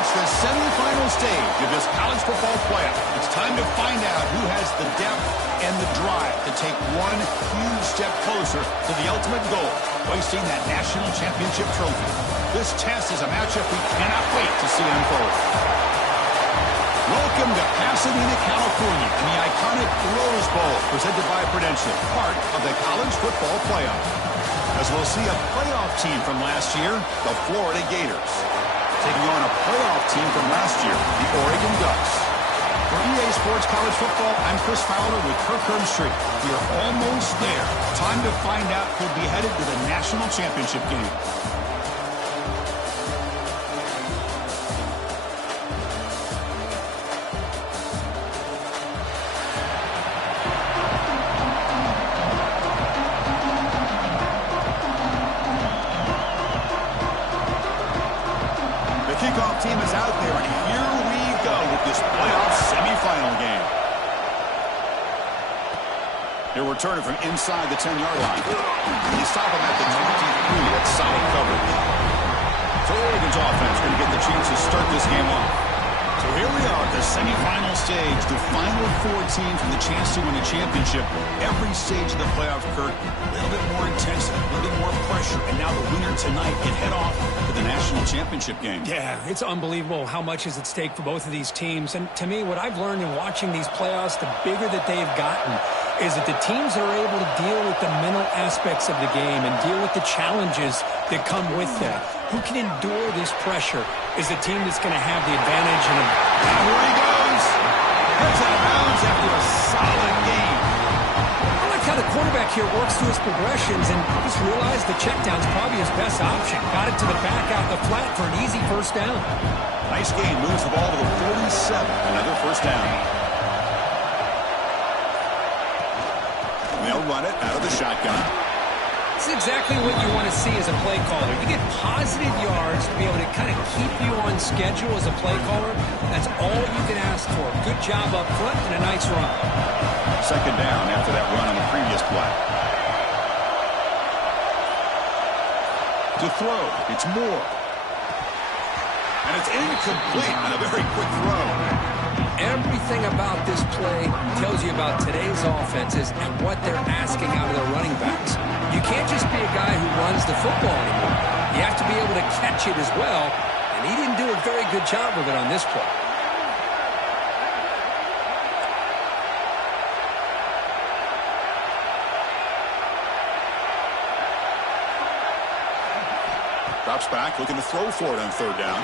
reached the semifinal stage of this college football playoff. It's time to find out who has the depth and the drive to take one huge step closer to the ultimate goal, hoisting that national championship trophy. This test is a matchup we cannot wait to see unfold. Welcome to Pasadena, California, and the iconic Rose Bowl, presented by Prudential, part of the college football playoff. As we'll see a playoff team from last year, the Florida Gators, taking on a playoff team from last year, the Oregon Ducks. For EA Sports College Football, I'm Chris Fowler with Kirk Herbstreit. We are almost there. Time to find out who'll be headed to the national championship game. Kickoff team is out there, and here we go with this playoff semifinal game. He'll return it from inside the 10-yard line. They stop him at the 23. That's solid coverage. So Oregon's offense going to get the chance to start this game off. So here we are at the semifinal stage, the final four teams with a chance to win a championship. Every stage of the playoff, Kirk, a little bit more intensity, a little bit more pressure, and now the winner tonight can head off to the national championship game. Yeah, it's unbelievable how much is at stake for both of these teams. And to me, what I've learned in watching these playoffs, the bigger that they've gotten, is that the teams are able to deal with the mental aspects of the game and deal with the challenges that come with that. Who can endure this pressure is the team that's going to have the advantage. And here he goes. Heads out of bounds after a solid game. I like how the quarterback here works through his progressions and just realized the check down's probably his best option. Got it to the back out the flat for an easy first down. Nice game. Moves the ball to the 47. Another first down. They'll run it out of the shotgun. It's exactly what you want to see as a play caller. You get positive yards to be able to kind of keep you on schedule as a play caller. That's all you can ask for. Good job up front and a nice run. Second down after that run on the previous play. To throw, it's Moore. And it's incomplete on a very quick throw. Everything about this play tells you about today's offenses and what they're asking out of their running backs. You can't just be a guy who runs the football anymore. You have to be able to catch it as well, and he didn't do a very good job of it on this play. Drops back, looking to throw for it on third down.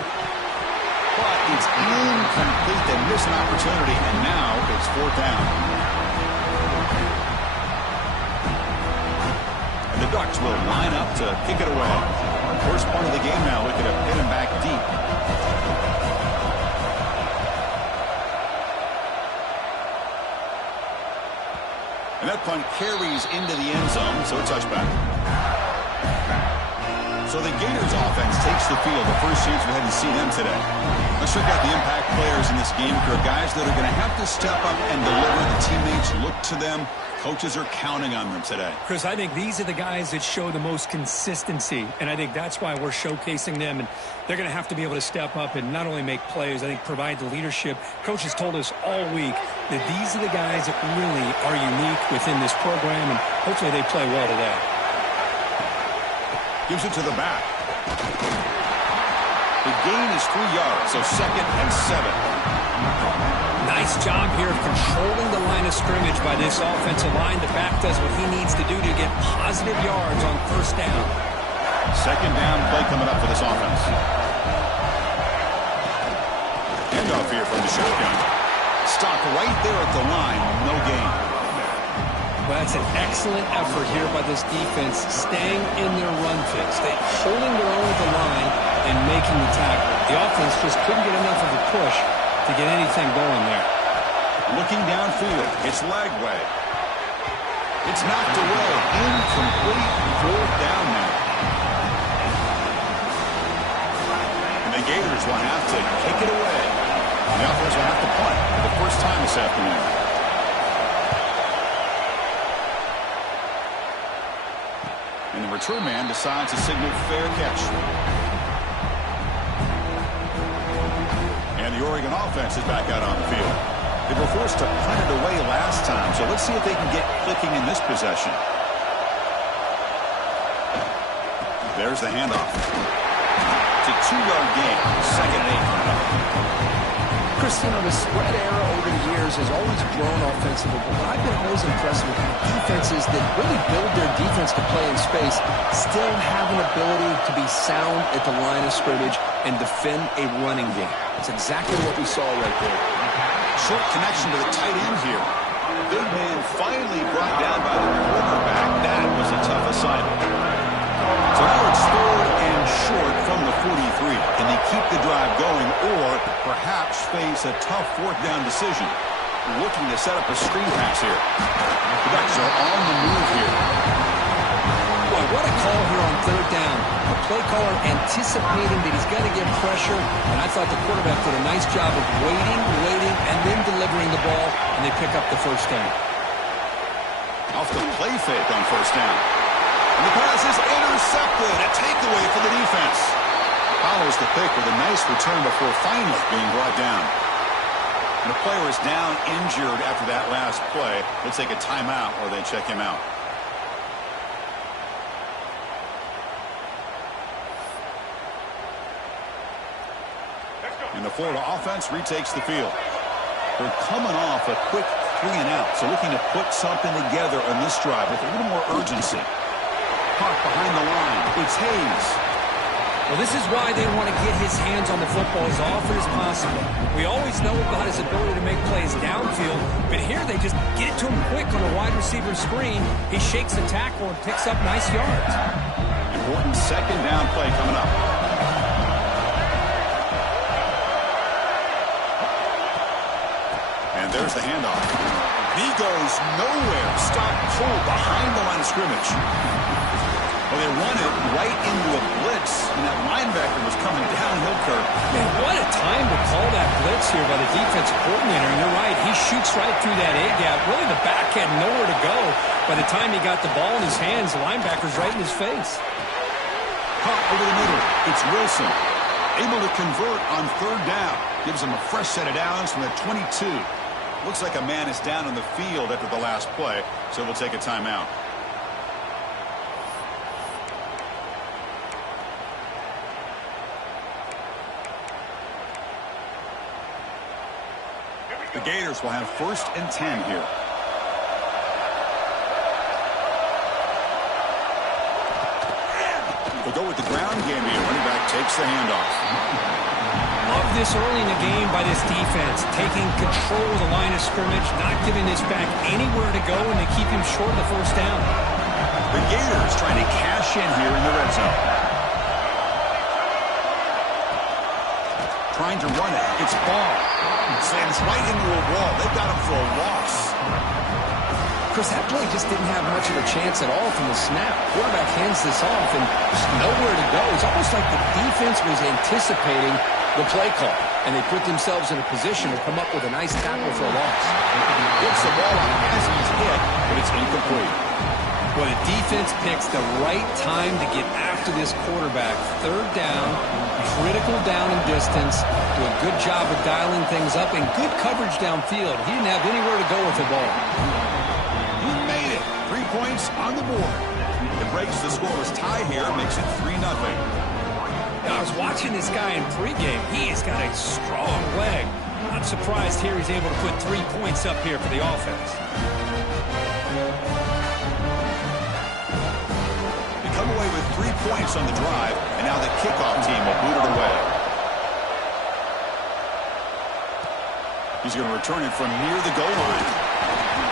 But it's incomplete. They miss an opportunity, and now it's fourth down. And the Ducks will line up to kick it away. First part of the game now, looking to hit him back deep. And that punt carries into the end zone, so a touchback. So the Gators offense takes the field. The first chance we hadn't seen them today. Let's check out the impact players in this game. For guys that are going to have to step up and deliver. The teammates look to them. Coaches are counting on them today. Chris, I think these are the guys that show the most consistency, and I think that's why we're showcasing them. And they're going to have to be able to step up and not only make plays, I think provide the leadership. Coaches told us all week that these are the guys that really are unique within this program, and hopefully they play well today. Gives it to the back. The gain is 3 yards, so 2nd and 7. Nice job here of controlling the line of scrimmage by this offensive line. The back does what he needs to do to get positive yards on first down. Second down play coming up for this offense. Handoff here from the shotgun. Stop right there at the line. No gain. Well, that's an excellent effort here by this defense, staying in their run fix. They're holding their own at the line and making the tackle. The offense just couldn't get enough of a push to get anything going there. Looking downfield, it's Lagway. It's knocked away. Incomplete. Fourth down now. And the Gators will have to kick it away. And the offense will have to punt for the first time this afternoon. And the return man decides to signal fair catch. And the Oregon offense is back out on the field. They were forced to punt it away last time, so let's see if they can get clicking in this possession. There's the handoff. It's a 2-yard gain. 2nd and 8 coming up. Chris, the spread era over the years has always grown offensively, but what I've been always impressed with defenses that really build their defense to play in space still have an ability to be sound at the line of scrimmage and defend a running game. That's exactly what we saw right there. Short connection to the tight end here. Big man finally brought down by the quarterback. That was a tough assignment. So now it's 3rd and short from the 43. Can they keep the drive going or perhaps face a tough 4th down decision? Looking to set up a screen pass here. The Ducks are on the move here. Boy, what a call here on 3rd down. The play caller anticipating that he's going to get pressure, and I thought the quarterback did a nice job of waiting, and then delivering the ball, and they pick up the 1st down. Off the play fake on 1st down. And the pass is intercepted. A takeaway for the defense. Follows the pick with a nice return before finally being brought down. And the player is down injured after that last play. They'll take a timeout or they check him out. And the Florida offense retakes the field. They're coming off a quick 3-and-out, so looking to put something together on this drive with a little more urgency. Hawk behind the line. It's Hayes. Well, this is why they want to get his hands on the football as often as possible. We always know about his ability to make plays downfield, but here they just get it to him quick on a wide receiver screen. He shakes the tackle and picks up nice yards. Important 2nd down play coming up. And there's the handoff. He goes nowhere. Stop cold behind the line of scrimmage. Well, they run it right into a blitz, and that linebacker was coming downhill curve. Man, what a time to call that blitz here by the defensive coordinator. And you're right, he shoots right through that A-gap. Really, the back had nowhere to go. By the time he got the ball in his hands, the linebacker's right in his face. Caught over the middle. It's Wilson. Able to convert on 3rd down. Gives him a fresh set of downs from the 22. Looks like a man is down on the field after the last play, so we'll take a timeout. The Gators will have 1st and 10 here. They'll go with the ground game here. Running back takes the handoff. Love this early in the game by this defense, taking control of the line of scrimmage, not giving this back anywhere to go, and they keep him short of the 1st down. The Gators trying to cash in here in the red zone. Trying to run it. It's Ball. Slams right into a wall. They've got him for a loss. Chris, that play just didn't have much of a chance at all from the snap. Quarterback hands this off and just nowhere to go. It's almost like the defense was anticipating the play call, and they put themselves in a position to come up with a nice tackle for a loss. Gets the ball out as he's hit, but it's incomplete. Well, the defense picks the right time to get after this quarterback. 3rd down, critical down and distance. Do a good job of dialing things up and good coverage downfield. He didn't have anywhere to go with the ball. He made it. 3 points on the board. It breaks the scoreless tie here, makes it 3-0. I was watching this guy in pregame. He has got a strong leg. Not surprised here he's able to put 3 points up here for the offense. Come away with 3 points on the drive, and now the kickoff team will boot it away. He's going to return it from near the goal line.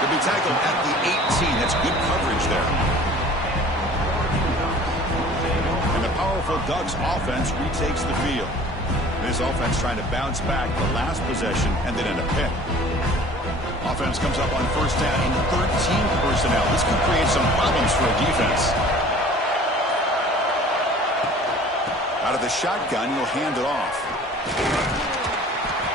He'll be tackled at the 18. That's good coverage there. And the powerful Ducks offense retakes the field. This offense trying to bounce back the last possession and then end a pick. Offense comes up on 1st down and 13 personnel. This could create some problems for a defense. Out of the shotgun, he'll hand it off.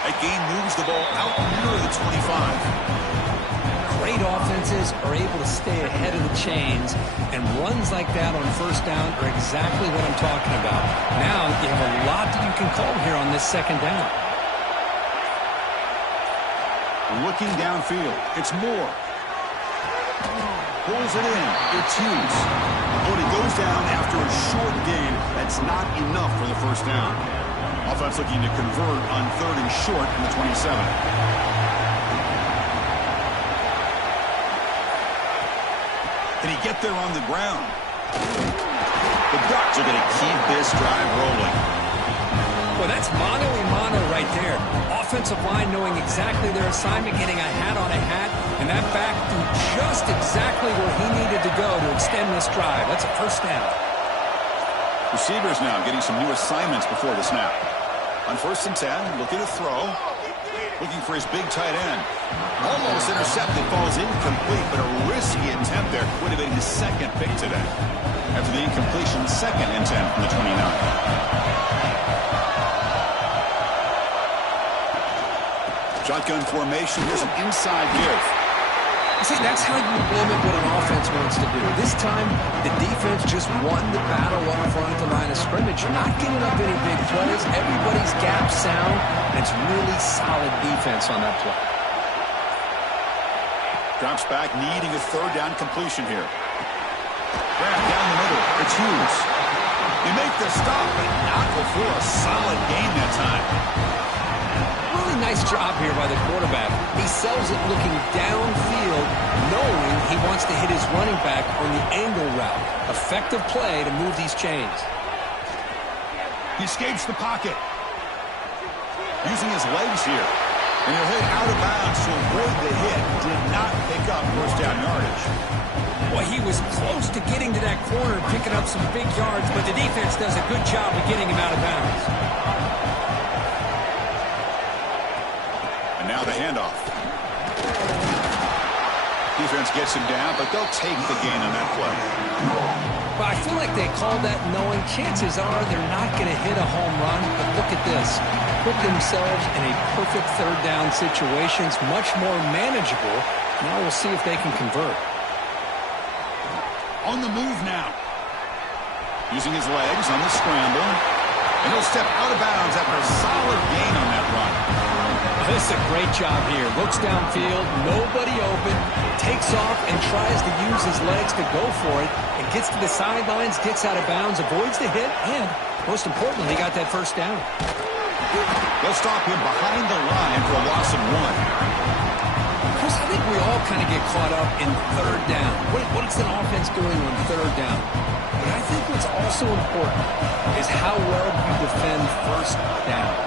That gain moves the ball out near the 25. Great offenses are able to stay ahead of the chains, and runs like that on 1st down are exactly what I'm talking about. Now you have a lot that you can call here on this 2nd down. Looking downfield. It's Moore. Pulls it in. It's Hughes. But he goes down after a short gain. That's not enough for the first down. Offense looking to convert on 3rd and short in the 27. Can he get there on the ground? The Ducks are going to keep this drive rolling. Well, that's mano-a-mano right there. Offensive line knowing exactly their assignment, getting a hat on a hat, and that back threw just exactly where he needed to go to extend this drive. That's a first down. Receivers now getting some new assignments before the snap. On 1st and 10, looking to throw. Looking for his big tight end. Almost intercepted, falls incomplete, but a risky attempt there. Would have been his 2nd pick today. After the incompletion, 2nd and 10 from the 29. Shotgun formation. Here's an inside give. See, that's how you limit what an offense wants to do. This time, the defense just won the battle up front at the line of scrimmage. Not giving up any big plays. Everybody's gap sound. And it's really solid defense on that play. Drops back, needing a 3rd down completion here. Grab down the middle. It's Hughes. You make the stop, but not before a solid game that time. Really nice job here by the quarterback. He sells it looking downfield, knowing he wants to hit his running back on the angle route. Effective play to move these chains. He escapes the pocket. Using his legs here. And he'll hit out of bounds to avoid the hit. Did not pick up 1st down yardage. Well, he was close to getting to that corner, picking up some big yards, but the defense does a good job of getting him out of bounds. Now the handoff. Defense gets him down, but they'll take the gain on that play. But I feel like they called that knowing chances are they're not going to hit a home run. But look at this. Put themselves in a perfect 3rd down situation. It's much more manageable. Now we'll see if they can convert. On the move now. Using his legs on the scramble. And he'll step out of bounds after a solid gain on that run. This is a great job here. Looks downfield, nobody open, takes off and tries to use his legs to go for it, and gets to the sidelines, gets out of bounds, avoids the hit, and most importantly, he got that 1st down. They'll stop him behind the line for a loss of 1. Chris, I think we all kind of get caught up in 3rd down. What's an offense doing on 3rd down? But I think what's also important is how well you defend 1st down.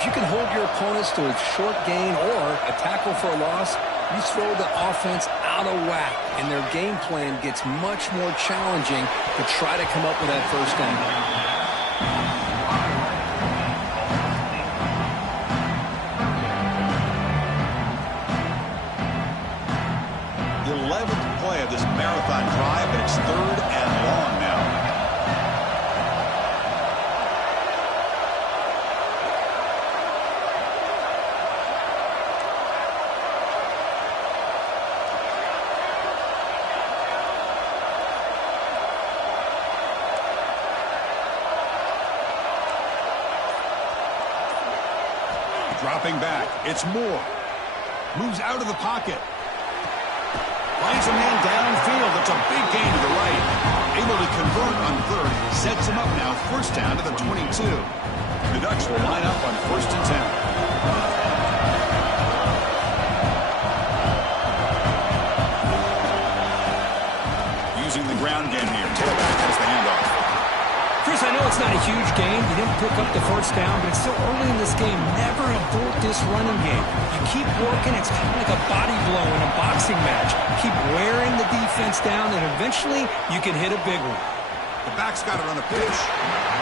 If you can hold your opponents to a short gain or a tackle for a loss, you throw the offense out of whack, and their game plan gets much more challenging to try to come up with that 1st down. 11th play of this marathon drive, and it's 3rd and long now. Dropping back, it's Moore. Moves out of the pocket. Finds a man downfield. That's a big gain to the right. Able to convert on 3rd. Sets him up now, 1st down to the 22. The Ducks will line up on 1st and 10. Using the ground game here. Tailback has the handoff. Chris, I know it's not a huge game. You didn't pick up the 1st down, but it's still early in this game. Never abort this running game. You keep working. It's kind of like a body blow in a boxing match. Keep wearing the defense down, and eventually you can hit a big one. The back's got it on a pitch.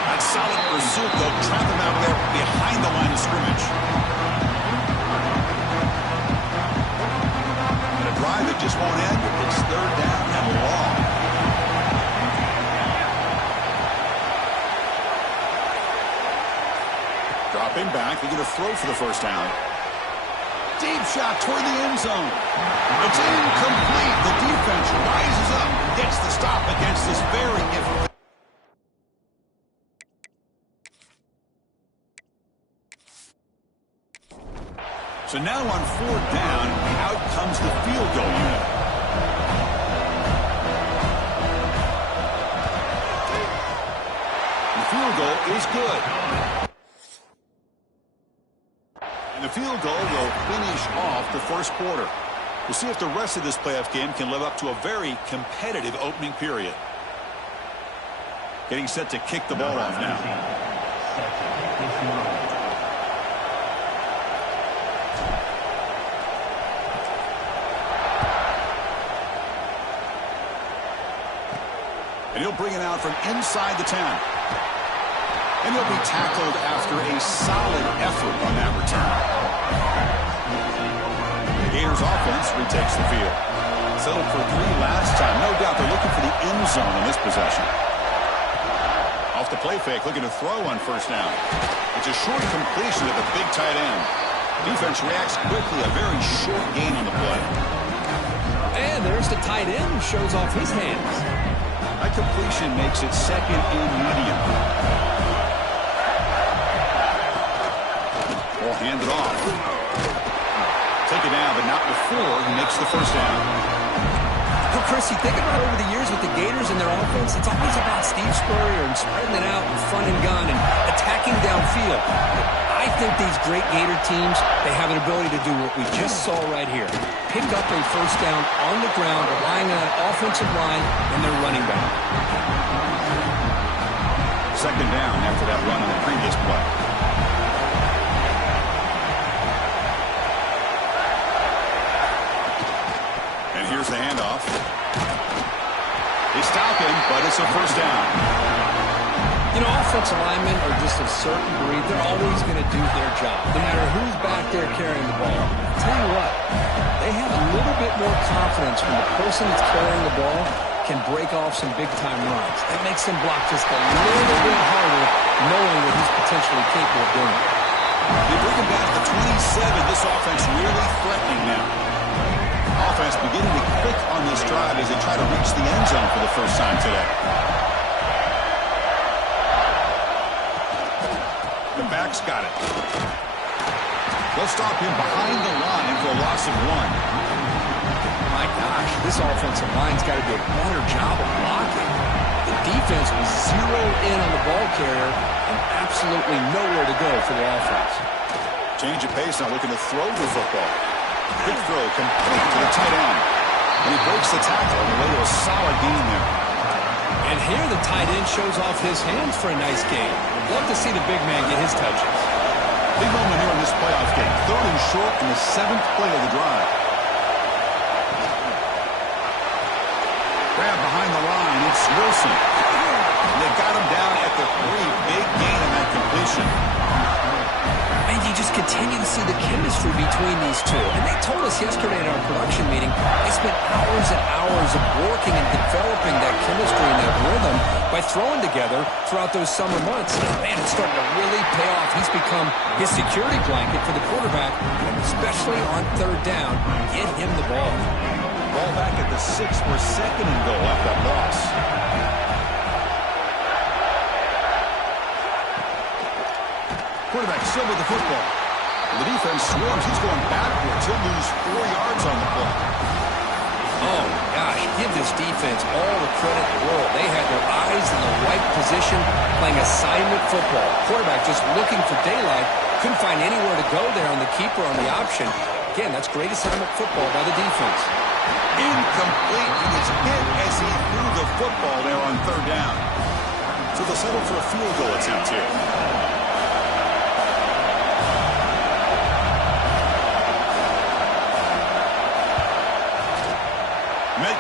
That solid pursuit, though. Trap him out there behind the line of scrimmage. And a drive that just won't end. It's 3rd down and long. Dropping back, they're going to throw for the 1st down. Deep shot toward the end zone. It's incomplete. The defense rises up, gets the stop against this very difficult. So now on 4th down, out comes the field goal unit. The field goal is good. And the field goal will finish off the first quarter. We'll see if the rest of this playoff game can live up to a very competitive opening period. Getting set to kick the ball off now. And he'll bring it out from inside the 10. And he'll be tackled after a solid effort on that return. The Gators offense retakes the field. Settled for 3 last time. No doubt they're looking for the end zone in this possession. Off the play fake, looking to throw on 1st down. It's a short completion to the big tight end. Defense reacts quickly, a very short gain on the play. And there's the tight end who shows off his hands. That completion makes it 2nd and medium. Ball handed off. Taken down, but not before he makes the 1st down. Well, Chris, you think about over the years with the Gators and their offense, it's always about Steve Spurrier and spreading it out and front and gun and attacking downfield. I think these great Gator teams, they have an ability to do what we just saw right here. Pick up a 1st down on the ground, relying on an offensive line and their running back. 2nd down after that run on the previous play. And here's the handoff. They stop him, but it's a 1st down. You know, offensive linemen are just a certain breed. They're always going to do their job, no matter who's back there carrying the ball. I'll tell you what, they have a little bit more confidence when the person that's carrying the ball can break off some big-time runs. That makes them block just a little bit harder, knowing what he's potentially capable of doing. They bring him back to 27. This offense really threatening now. Offense beginning to click on this drive as they try to reach the end zone for the 1st time today. The back's got it. They'll stop him behind the line for a loss of 1. My gosh, this offensive line's got to do a better job of blocking. The defense was zeroed in on the ball carrier and absolutely nowhere to go for the offense. Change of pace now, looking to throw the football. Quick throw, complete to the tight end. And he breaks the tackle on the way to a solid gain there. And here the tight end shows off his hands for a nice gain. Love to see the big man get his touches. Big moment here in this playoff game. 3rd and short in the 7th play of the drive. Grab behind the line. It's Wilson. And they got him down at the 3. Big gain in that completion. And you just continue to see the chemistry between these two. And they told us yesterday in our production meeting, they spent hours and hours of working and developing that chemistry and that rhythm by throwing together throughout those summer months. And man, it's starting to really pay off. He's become his security blanket for the quarterback, and especially on 3rd down, get him the ball. Ball back at the 6 for 2nd and goal after that loss. Quarterback still with the football. The defense swarms. He's going backwards. He'll lose 4 yards on the play. Oh, gosh, give this defense all the credit in the world. They had their eyes in the right position, playing assignment football. Quarterback just looking for daylight. Couldn't find anywhere to go there on the keeper on the option. Again, that's great assignment football by the defense. Incomplete. He was hit as he threw the football there on 3rd down. So they'll settle for a field goal attempt here.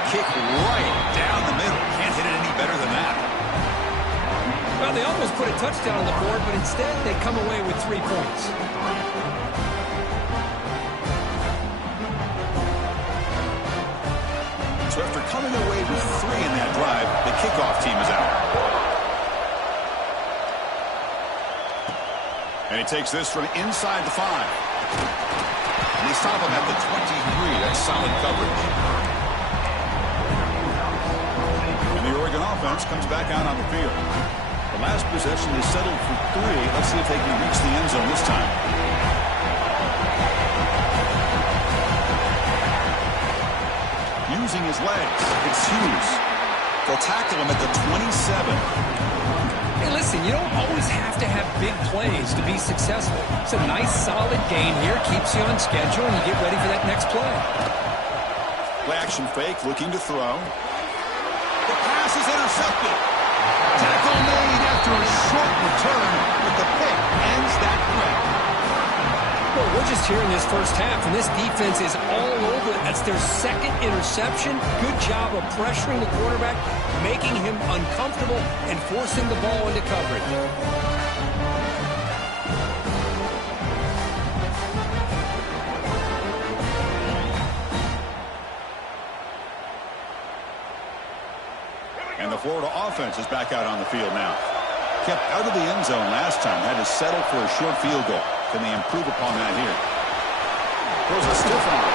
Kick right down the middle. Can't hit it any better than that. Well, they almost put a touchdown on the board, but instead they come away with 3 points. So after coming away with 3 in that drive, the kickoff team is out. And he takes this from inside the 5. And they stop him at the 23. That's solid coverage. Oregon offense comes back out on the field. The last possession is settled for 3. Let's see if they can reach the end zone this time. using his legs. It's Hughes. They'll tackle him at the 27. Hey, listen, you don't always have to have big plays to be successful. It's a nice, solid gain here. Keeps you on schedule, and you get ready for that next play. Play action fake, looking to throw. The pass is intercepted. Tackle made after a short return, but the pick ends that threat. Well, we're just here in this first half, and this defense is all over it. That's their second interception. Good job of pressuring the quarterback, making him uncomfortable, and forcing the ball into coverage. And the Florida offense is back out on the field now. Kept out of the end zone last time, had to settle for a short field goal. Can they improve upon that here? Throws a stiff arm.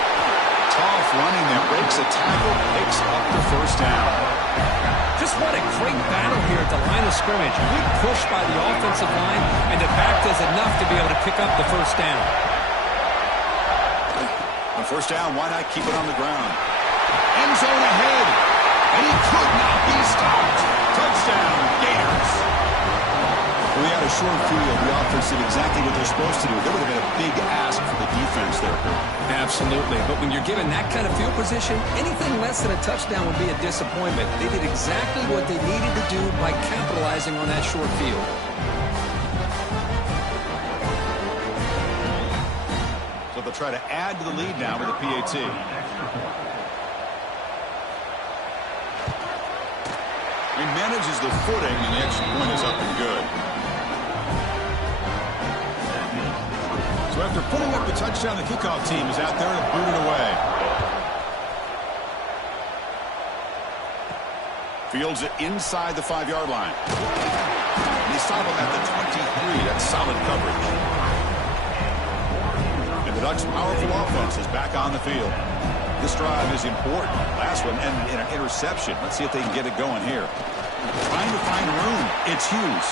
Tough running that breaks a tackle, picks up the first down. Just what a great battle here at the line of scrimmage. Good push by the offensive line, and the back does enough to be able to pick up the first down. On first down, why not keep it on the ground? End zone ahead, and he could not be stopped. Touchdown, Gators. We had a short field. The offense did exactly what they're supposed to do. There would have been a big ask for the defense there. Absolutely. But when you're given that kind of field position, anything less than a touchdown would be a disappointment. They did exactly what they needed to do by capitalizing on that short field. So they'll try to add to the lead now with a PAT. He manages the footing, and the extra point is up and good. So after putting up the touchdown, the kickoff team is out there to boot it away. Fields it inside the 5-yard line. And he stopped him at the 23. That's solid coverage. And the Ducks' powerful offense is back on the field. This drive is important. Last one ended in an interception. Let's see if they can get it going here. Trying to find room. It's Hughes.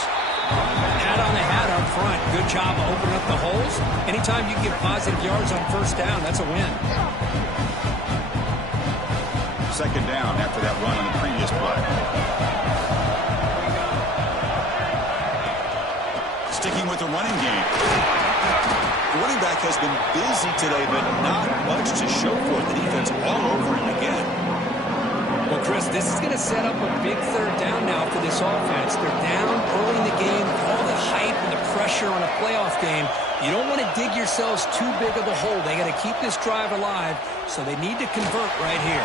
Hat on the hat up front. Good job of opening up the holes. Anytime you can get positive yards on first down, that's a win. Second down after that run on the previous play. Sticking with the running game. The running back has been busy today, but not much to show for it. The defense all over him again. Well, Chris, this is going to set up a big third down now for this offense. They're down early in the game. All the hype and the pressure on a playoff game. You don't want to dig yourselves too big of a hole. They got to keep this drive alive, so they need to convert right here.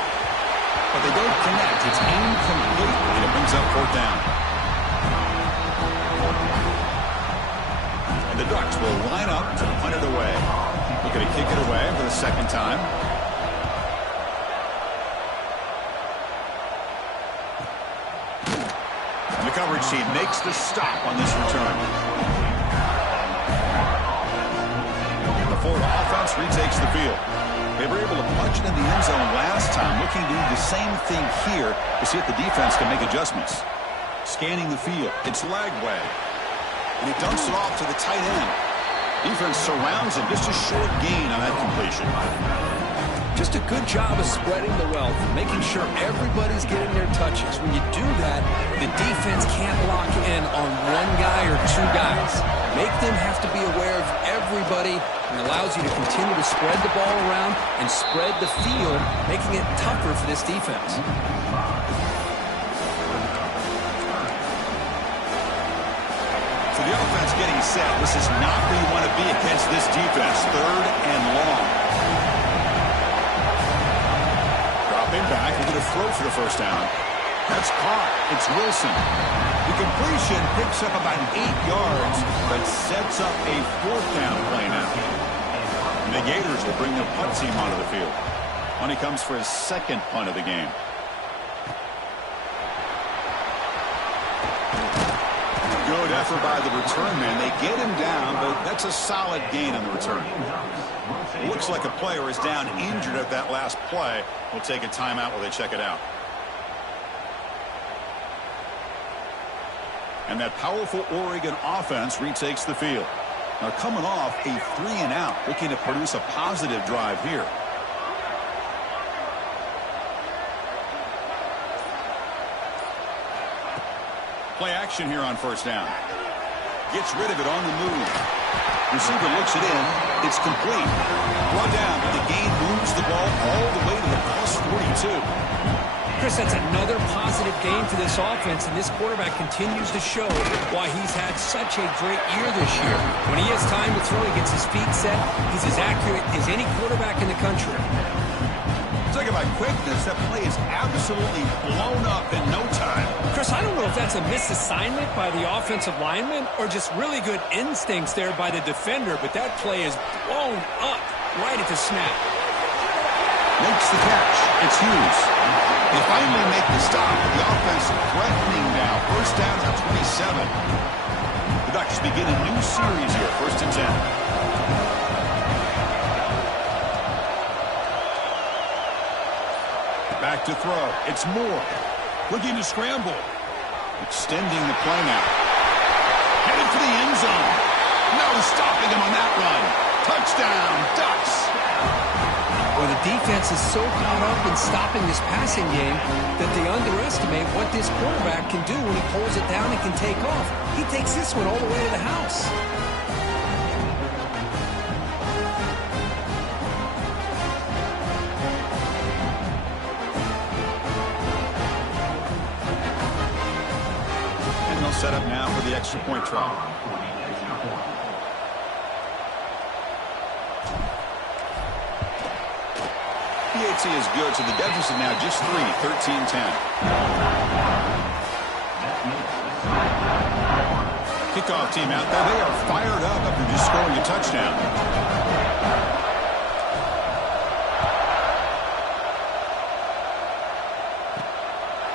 But they don't connect. It's incomplete, and it brings up fourth down. And the Ducks will line up to punt it away. Looking to kick it away for the second time. The coverage team makes the stop on this return. The Florida offense retakes the field. They were able to punch it in the end zone last time, looking to do the same thing here to see if the defense can make adjustments. Scanning the field. It's Lagway. And he dumps it off to the tight end. Defense surrounds him. Just a short gain on that completion. Just a good job of spreading the wealth, making sure everybody's getting their touches. When you do that, the defense can't lock in on one guy or two guys. Make them have to be aware of everybody, and allows you to continue to spread the ball around and spread the field, making it tougher for this defense. So the offense getting set. This is not where you want to be against this defense. Third and long. Back, we're going to throw for the first down. That's caught. It's Wilson. The completion picks up about 8 yards, but sets up a fourth down play now. And the Gators will bring their punt team onto the field. When he comes for his second punt of the game. Good effort by the return man. They get him down, but that's a solid gain on the return. It looks like a player is down injured at that last play. We'll take a timeout while they check it out. And that powerful Oregon offense retakes the field. Now coming off a 3-and-out, looking to produce a positive drive here. Play action here on first down. Gets rid of it on the move. Receiver looks it in. It's complete. Brought down, but the gain moves the ball all the way to the +42. Chris, that's another positive gain for this offense, and this quarterback continues to show why he's had such a great year this year. When he has time to throw, he gets his feet set. He's as accurate as any quarterback in the country. Talk about quickness. That play is absolutely blown up in no time. Chris, I don't know if that's a misassignment by the offensive lineman or just really good instincts there by the defender, but that play is blown up right at the snap. Makes the catch. It's Hughes. They finally make the stop. The offense threatening now. First down at 27. The Ducks begin a new series here. 1st and 10. Back to throw. It's Moore. Looking to scramble. Extending the play now. Headed for the end zone. No stopping him on that run. Touchdown, Ducks. Well, the defense is so caught up in stopping this passing game that they underestimate what this quarterback can do when he pulls it down and can take off. He takes this one all the way to the house. And they'll set up now for the extra point try. PAT is good, so the deficit now just 3, 13-10. Kickoff team out there. They are fired up after just scoring a touchdown.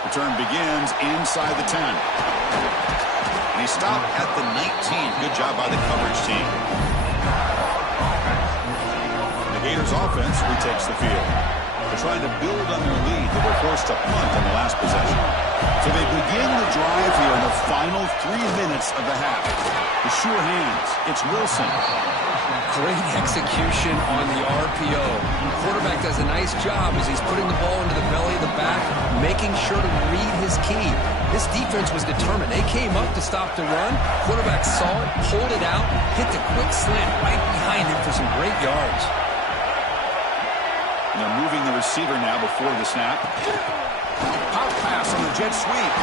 Return begins inside the 10. And he stopped at the 19. Good job by the coverage team. The Gators offense retakes the field. They're trying to build on their lead. They were forced to punt on the last possession. So they begin the drive here in the final 3 minutes of the half. The sure hands. It's Wilson. Great execution on the RPO. The quarterback does a nice job as he's putting the ball into the belly of the back, making sure to read his key. This defense was determined. They came up to stop the run. Quarterback saw it, pulled it out, hit the quick slant right behind him for some great yards. And they're moving the receiver now before the snap. Pop pass on the jet sweep.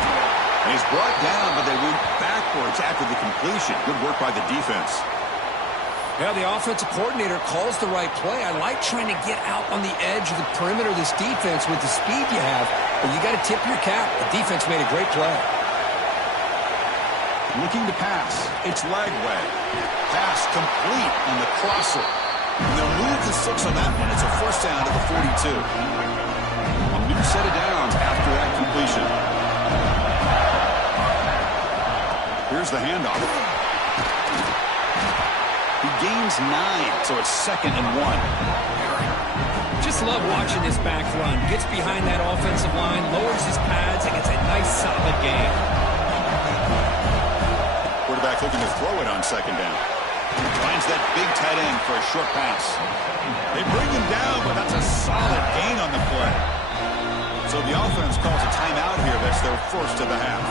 And he's brought down, but they went backwards after the completion. Good work by the defense. Yeah, the offensive coordinator calls the right play. I like trying to get out on the edge of the perimeter of this defense with the speed you have, but you got to tip your cap. The defense made a great play. Looking to pass. It's Lagway. Pass complete on the crosser. And they'll move to 6 on that one. It's a first down to the 42. A new set of downs after that completion. Here's the handoff. He gains 9, so it's 2nd and 1. Just love watching this back run. Gets behind that offensive line, lowers his pads, and gets a nice solid gain. Quarterback looking to throw it on 2nd down. Finds that big tight end for a short pass. They bring him down, but that's a solid gain on the play. So the offense calls a timeout here. That's their first of the half.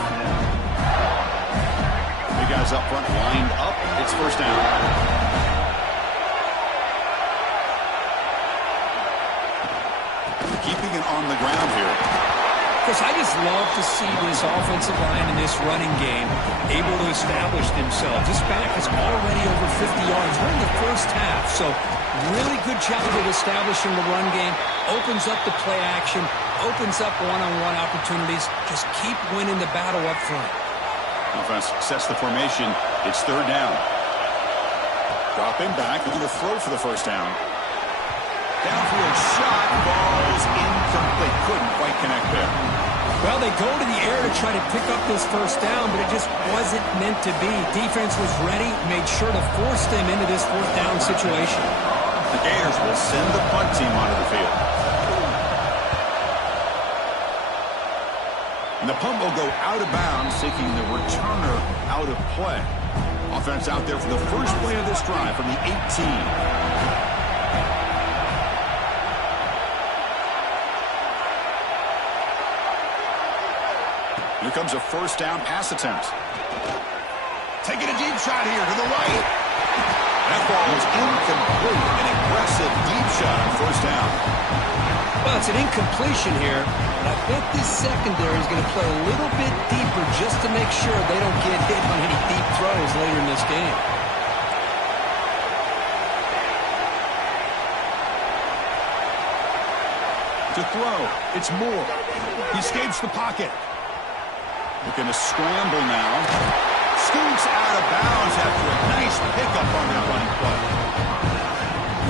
Big guys up front lined up. It's first down. Keeping it on the ground here. Chris, I just love to see this offensive line in this running game able to establish themselves. This back is already over 50 yards. We're in the first half, so really good job of establishing the run game. Opens up the play action, opens up one-on-one opportunities. Just keep winning the battle up front. Offense sets the formation. It's 3rd down. Dropping back, looking to throw for the first down. Downfield shot, balls incomplete. Couldn't quite connect there. Well, they go to the air to try to pick up this first down, but it just wasn't meant to be. Defense was ready, made sure to force them into this 4th down situation. The Gators will send the punt team onto the field. And the punt will go out of bounds, taking the returner out of play. Offense out there for the first play of this drive from the 18. Here comes a first down pass attempt. Taking a deep shot here to the right. That ball is incomplete. An aggressive deep shot on first down. Well, it's an incompletion here. I bet this secondary is going to play a little bit deeper just to make sure they don't get hit on any deep throws later in this game. To throw, it's Moore. He escapes the pocket. Looking to scramble now. Scoots out of bounds after a nice pickup on that running play.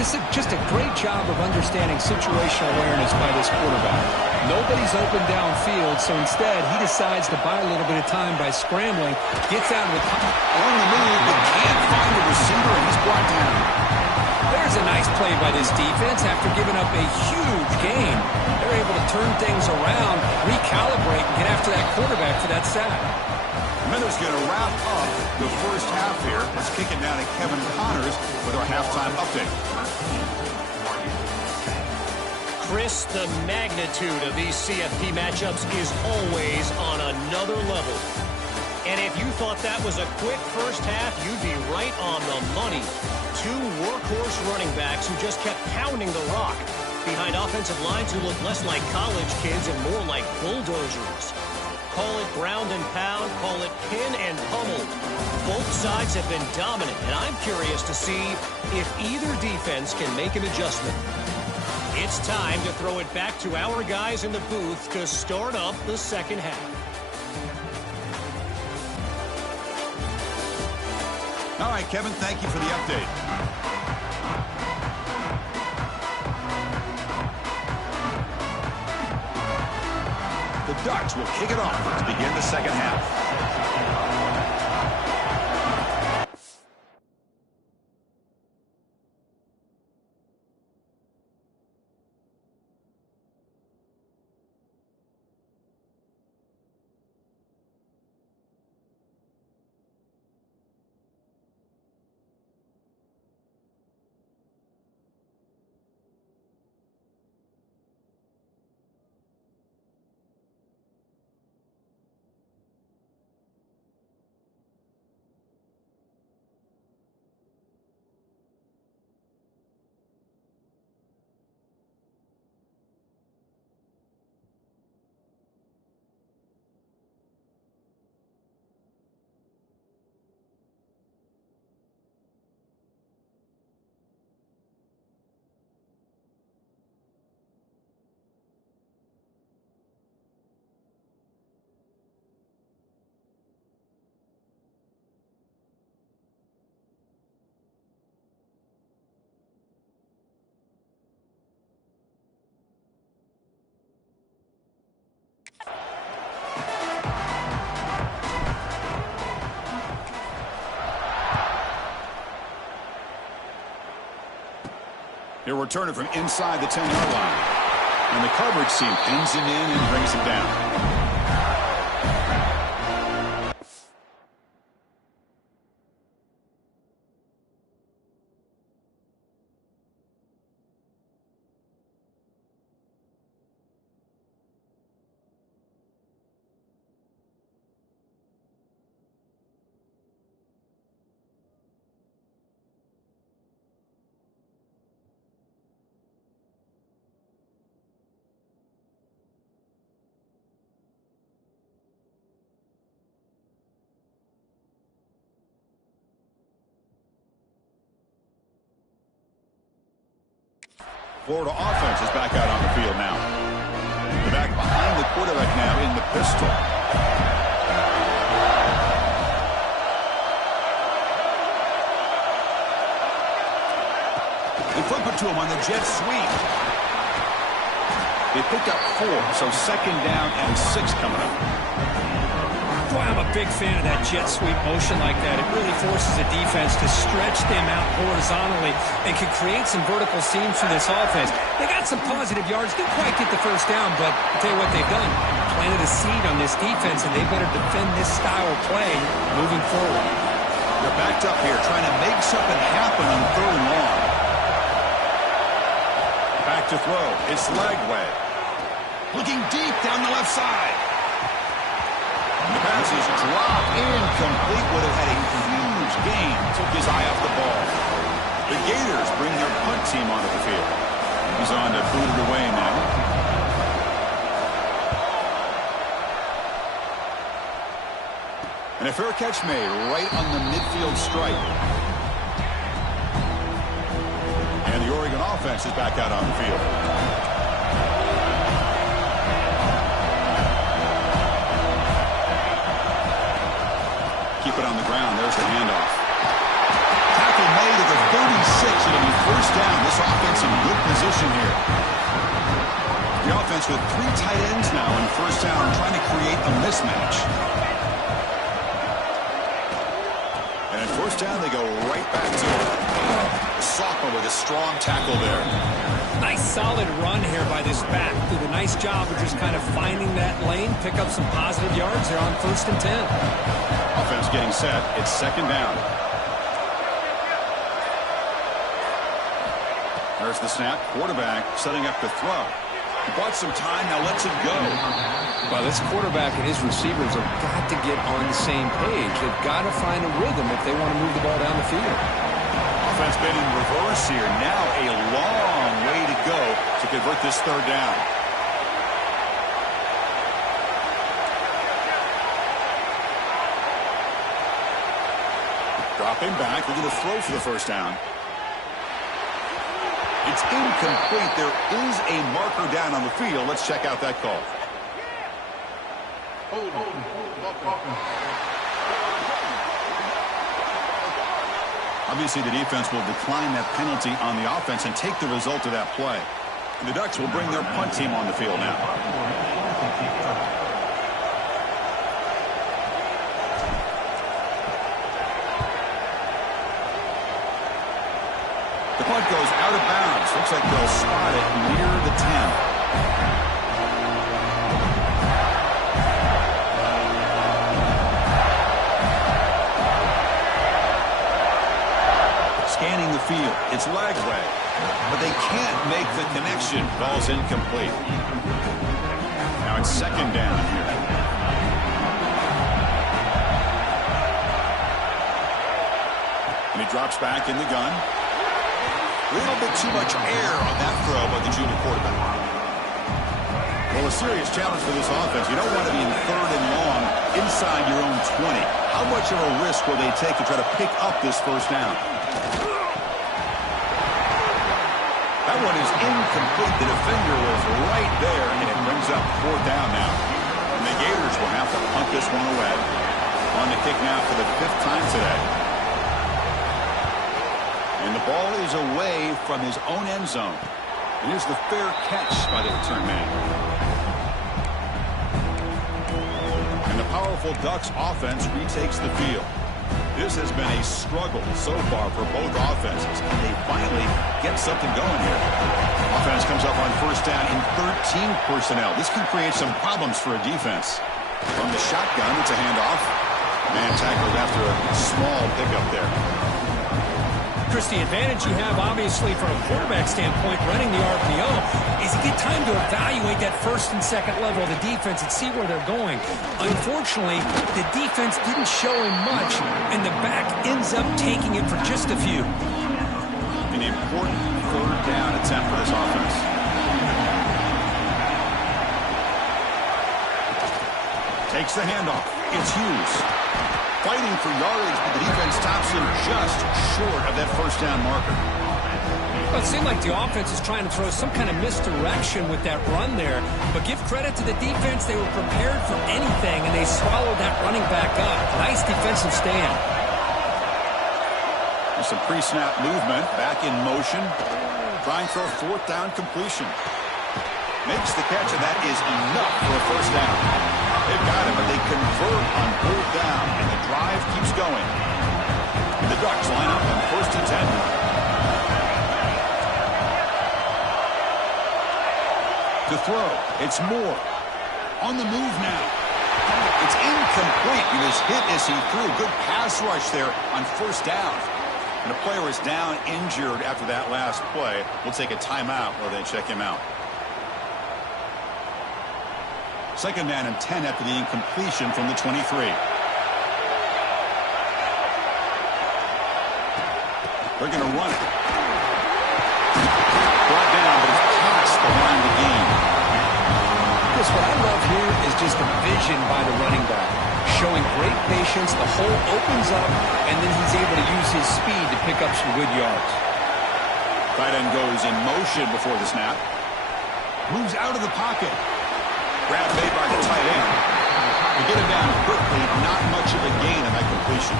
This is just a great job of understanding situational awareness by this quarterback. Nobody's open downfield, so instead he decides to buy a little bit of time by scrambling, gets out of the pocket. On the move, but can't find the receiver, and he's brought down. There's a nice play by this defense after giving up a huge gain. They're able to turn things around, recalibrate, and get after that quarterback for that sack. Miller's going to wrap up the first half here. Let's kick it down to Kevin Connors with our halftime update. Chris, the magnitude of these CFP matchups is always on another level. And if you thought that was a quick first half, you'd be right on the money. Two workhorse running backs who just kept pounding the rock behind offensive lines who look less like college kids and more like bulldozers. Call it ground and pound, call it pin and pummel. Both sides have been dominant, and I'm curious to see if either defense can make an adjustment. It's time to throw it back to our guys in the booth to start up the second half. All right, Kevin, thank you for the update. The Ducks will kick it off to begin the second half. He'll return it from inside the 10-yard line. And the coverage team pins him in and brings him down. Florida offense is back out on the field now. They're back behind the quarterback now in the pistol. They flip it to him on the jet sweep. They picked up 4, so second down and 6 coming up. Boy, I'm a big fan of that jet sweep motion like that. It really forces the defense to stretch them out horizontally and can create some vertical seams for this offense. They got some positive yards. Didn't quite get the first down, but I'll tell you what they've done. Planted a seed on this defense, and they better defend this style of play moving forward. They're backed up here trying to make something happen on 3rd and long. Back to throw. It's Legway. Looking deep down the left side. is dropped. Incomplete. Would have had a huge gain. Took his eye off the ball. The Gators bring their punt team onto the field. He's on to boot it away now. And a fair catch made right on the midfield stripe. And the Oregon offense is back out on the field. Keep it on the ground. There's the handoff. Tackle made at the 36. It'll be first down. This offense in good position here. The offense with 3 tight ends now in first down, trying to create a mismatch. And at first down, they go right back to it. The sophomore with a strong tackle there. Nice solid run here by this back. Did a nice job of just kind of finding that lane, pick up some positive yards there on 1st and 10. Offense getting set. It's 2nd down. There's the snap. Quarterback setting up to throw. He bought some time. Now lets it go. Well, this quarterback and his receivers have got to get on the same page. They've got to find a rhythm if they want to move the ball down the field. Offense been in reverse here. Now a long way to go to convert this 3rd down. Dropping back, looking to throw for the 1st down. It's incomplete. There is a marker down on the field. Let's check out that call. Obviously, the defense will decline that penalty on the offense and take the result of that play. And the Ducks will bring their punt team on the field now. The punt goes out of bounds. Looks like they'll spot it near the 10. Scanning the field. It's Lagway. But they can't make the connection. Ball's incomplete. Now it's 2nd down here. And he drops back in the gun. A little bit too much air on that throw by the junior quarterback. Well, a serious challenge for this offense. You don't want to be in 3rd and long inside your own 20. How much of a risk will they take to try to pick up this 1st down? That one is incomplete. The defender was right there, and it brings up 4th down now. And the Gators will have to punt this one away. On the kick now for the 5th time today. And the ball is away from his own end zone. And here's the fair catch by the return man. And the powerful Ducks offense retakes the field. This has been a struggle so far for both offenses. And they finally get something going here. Offense comes up on 1st down in 13 personnel. This can create some problems for a defense. From the shotgun, it's a handoff. Man tackled after a small pickup there. Chris, the advantage you have, obviously, from a quarterback standpoint, running the RPO, is you get time to evaluate that 1st and 2nd level of the defense and see where they're going. Unfortunately, the defense didn't show him much, and the back ends up taking it for just a few. An important 3rd down attempt for this offense. Takes the handoff. It's Hughes. Fighting for yardage, but the defense stops him just short of that 1st down marker. Well, it seemed like the offense is trying to throw some kind of misdirection with that run there. But give credit to the defense. They were prepared for anything, and they swallowed that running back up. Nice defensive stand. There's some pre-snap movement. Back in motion. Trying for a 4th down completion. Makes the catch, and that is enough for a 1st down. They've got him, but they convert on 3rd down, and the drive keeps going. And the Ducks line up on 1st and 10. To throw, it's Moore. On the move now. It's incomplete. He was hit as he threw. Good pass rush there on 1st down. And the player is down injured after that last play. We'll take a timeout while they check him out. Second down and 10 after the incompletion from the 23. They're going to run it. Brought down, but it's past the line to gain. Chris, what I love here is just the vision by the running back. Showing great patience, the hole opens up, and then he's able to use his speed to pick up some good yards. Tight end goes in motion before the snap. Moves out of the pocket. Grab made by the tight end. To get him down quickly, not much of a gain on that completion.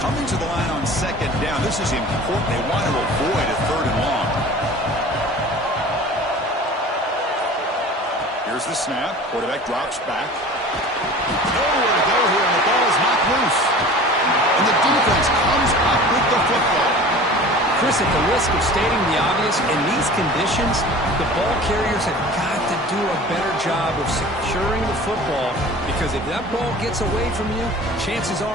Coming to the line on second down. This is important. They want to avoid a third and long. Here's the snap. Quarterback drops back. Nowhere to go here, and the ball is knocked loose. And the defense comes up with the football. Chris, at the risk of stating the obvious, in these conditions, the ball carriers have got to do a better job of securing the football, because if that ball gets away from you, chances are